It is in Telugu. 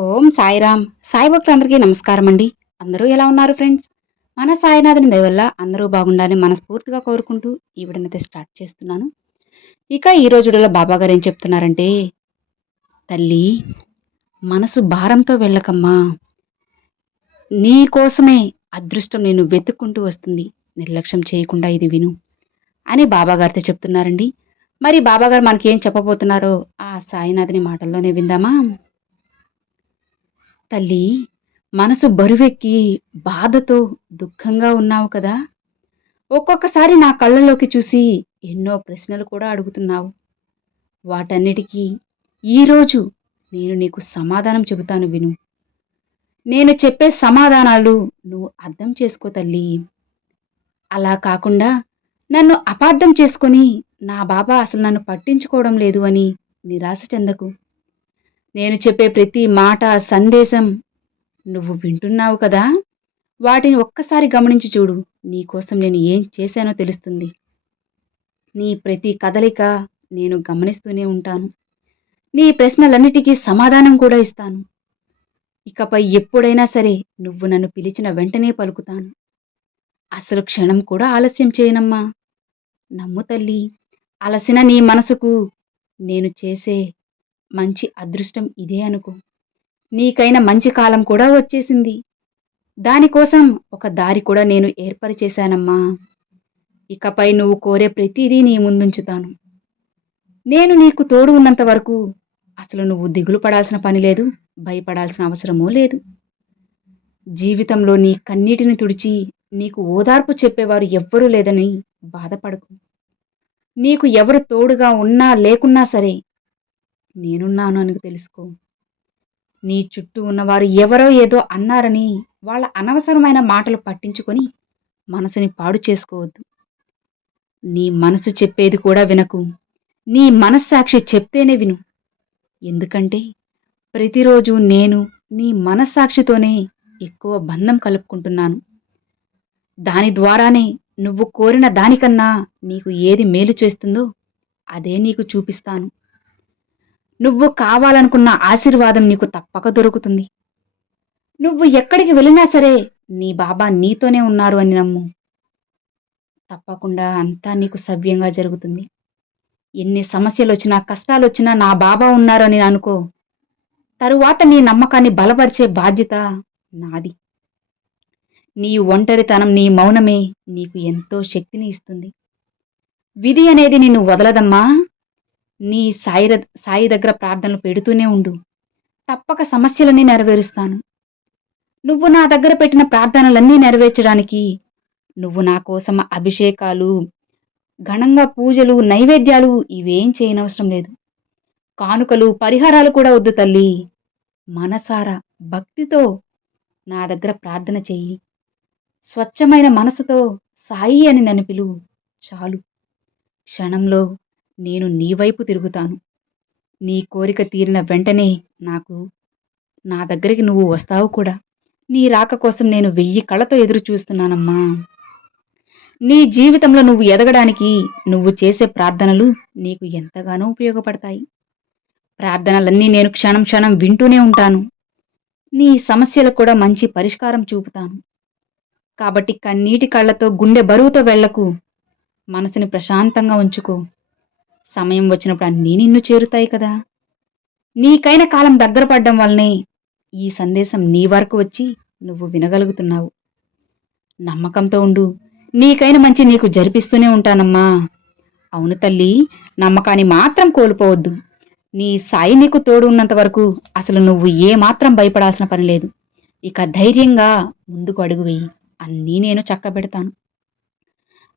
ఓం సాయిరామ్. సాయి భక్తులందరికీ నమస్కారం అండి అందరూ ఎలా ఉన్నారు ఫ్రెండ్స్? మన సాయినాథుని దయ వల్ల అందరూ బాగుండాలని మనస్ఫూర్తిగా కోరుకుంటూ ఈ విడనైతే స్టార్ట్ చేస్తున్నాను. ఇక ఈ రోజులలో బాబా గారు ఏం చెప్తున్నారంటే తల్లి మనసు భారంతో వెళ్ళకమ్మా. నీ కోసమే అదృష్టం నేను వెతుక్కుంటూ వస్తుంది. నిర్లక్ష్యం చేయకుండా ఇది విను అని బాబాగారితో చెప్తున్నారండి. మరి బాబాగారు మనకి ఏం చెప్పబోతున్నారో ఆ సాయినాథుని మాటల్లోనే విందామా? తల్లి మనసు బరువెక్కి బాధతో దుఃఖంగా ఉన్నావు కదా. ఒక్కొక్కసారి నా కళ్ళలోకి చూసి ఎన్నో ప్రశ్నలు కూడా అడుగుతున్నావు. వాటన్నిటికీ ఈరోజు నేను నీకు సమాధానం చెబుతాను విను. నేను చెప్పే సమాధానాలు నువ్వు అర్థం చేసుకో తల్లి. అలా కాకుండా నన్ను అపార్థం చేసుకొని నా బాబా అసలు నన్ను పట్టించుకోవడం లేదు అని నిరాశ చెందకు. నేను చెప్పే ప్రతి మాట సందేశం నువ్వు వింటున్నావు కదా? వాటిని ఒక్కసారి గమనించి చూడు. నీకోసం నేను ఏం చేశానో తెలుస్తుంది. నీ ప్రతి కదలిక నేను గమనిస్తూనే ఉంటాను. నీ ప్రశ్నలన్నిటికీ సమాధానం కూడా ఇస్తాను. ఇకపై ఎప్పుడైనా సరే నువ్వు నన్ను పిలిచిన వెంటనే పలుకుతాను. అసలు క్షణం కూడా ఆలస్యం చేయనమ్మా. నమ్ము తల్లి అలసిన నీ మనసుకు నేను చేసే మంచి అదృష్టం ఇదే అనుకో. నీకైన మంచి కాలం కూడా వచ్చేసింది. దానికోసం ఒక దారి కూడా నేను ఏర్పరిచేశానమ్మా. ఇకపై నువ్వు కోరే ప్రతిదీ నీ ముందుంచుతాను. నేను నీకు తోడు ఉన్నంత వరకు అసలు నువ్వు దిగులు పడాల్సిన పని లేదు భయపడాల్సిన అవసరమూ లేదు. జీవితంలో నీ కన్నీటిని తుడిచి నీకు ఓదార్పు చెప్పేవారు ఎవ్వరూ లేదని బాధపడకు. నీకు ఎవరు తోడుగా ఉన్నా లేకున్నా సరే నేనున్నాను అని తెలుసుకో. నీ చుట్టూ ఉన్నవారు ఎవరో ఏదో అన్నారని వాళ్ళ అనవసరమైన మాటలు పట్టించుకొని మనసుని పాడు చేసుకోవద్దు. నీ మనసు చెప్పేది కూడా వినకు. నీ మనస్సాక్షి చెప్తేనే విను. ఎందుకంటే ప్రతిరోజు నేను నీ మనస్సాక్షితోనే ఎక్కువ బంధం కలుపుకుంటున్నాను. దాని ద్వారానే నువ్వు కోరిన దానికన్నా నీకు ఏది మేలు చేస్తుందో అదే నీకు చూపిస్తాను. నువ్వు కావాలనుకున్న ఆశీర్వాదం నీకు తప్పక దొరుకుతుంది. నువ్వు ఎక్కడికి వెళ్ళినా సరే నీ బాబా నీతోనే ఉన్నారు అని నమ్ము. తప్పకుండా అంతా నీకు సవ్యంగా జరుగుతుంది. ఎన్ని సమస్యలు వచ్చినా కష్టాలు వచ్చినా నా బాబా ఉన్నారని అనుకో. తరువాత నీ నమ్మకాన్ని బలపరిచే బాధ్యత నాది. నీ ఒంటరితనం నీ మౌనమే నీకు ఎంతో శక్తిని ఇస్తుంది. విధి అనేది నిన్ను వదలదమ్మా. నీ సాయి సాయి దగ్గర ప్రార్థనలు పెడుతూనే ఉండు. తప్పక సమస్యలన్నీ నెరవేరుస్తాను. నువ్వు నా దగ్గర పెట్టిన ప్రార్థనలన్నీ నెరవేర్చడానికి నువ్వు నా కోసం అభిషేకాలు ఘనంగా పూజలు నైవేద్యాలు ఇవేం చేయనవసరం లేదు. కానుకలు పరిహారాలు కూడా వద్దు తల్లి. మనసారా భక్తితో నా దగ్గర ప్రార్థన చెయ్యి. స్వచ్ఛమైన మనసుతో సాయి అని ననిపిలు చాలు. క్షణంలో నేను నీ వైపు తిరుగుతాను. నీ కోరిక తీరిన వెంటనే నాకు నా దగ్గరికి నువ్వు వస్తావు కూడా. నీ రాక కోసం నేను వెయ్యి కళ్ళతో ఎదురు చూస్తున్నానమ్మా. నీ జీవితంలో నువ్వు ఎదగడానికి నువ్వు చేసే ప్రార్థనలు నీకు ఎంతగానో ఉపయోగపడతాయి. ప్రార్థనలన్నీ నేను క్షణం క్షణం వింటూనే ఉంటాను. నీ సమస్యలకు కూడా మంచి పరిష్కారం చూపుతాను. కాబట్టి కన్నీటి కళ్ళతో గుండె బరువుతో వెళ్ళకు మనసుని ప్రశాంతంగా ఉంచుకో. సమయం వచ్చినప్పుడు అన్నీ నిన్ను చేరుతాయి కదా. నీకైన కాలం దగ్గర పడ్డం వల్లనే ఈ సందేశం నీ వరకు వచ్చి నువ్వు వినగలుగుతున్నావు. నమ్మకంతో ఉండు. నీకైన మంచి నీకు జరిపిస్తూనే ఉంటానమ్మా. అవును తల్లి నమ్మకాన్ని మాత్రం కోల్పోవద్దు. నీ సాయి నీకు తోడు ఉన్నంత వరకు అసలు నువ్వు ఏమాత్రం భయపడాల్సిన పని లేదు. ఇక ధైర్యంగా ముందుకు అడుగు వేయి. అన్నీ నేను చక్కబెడతాను.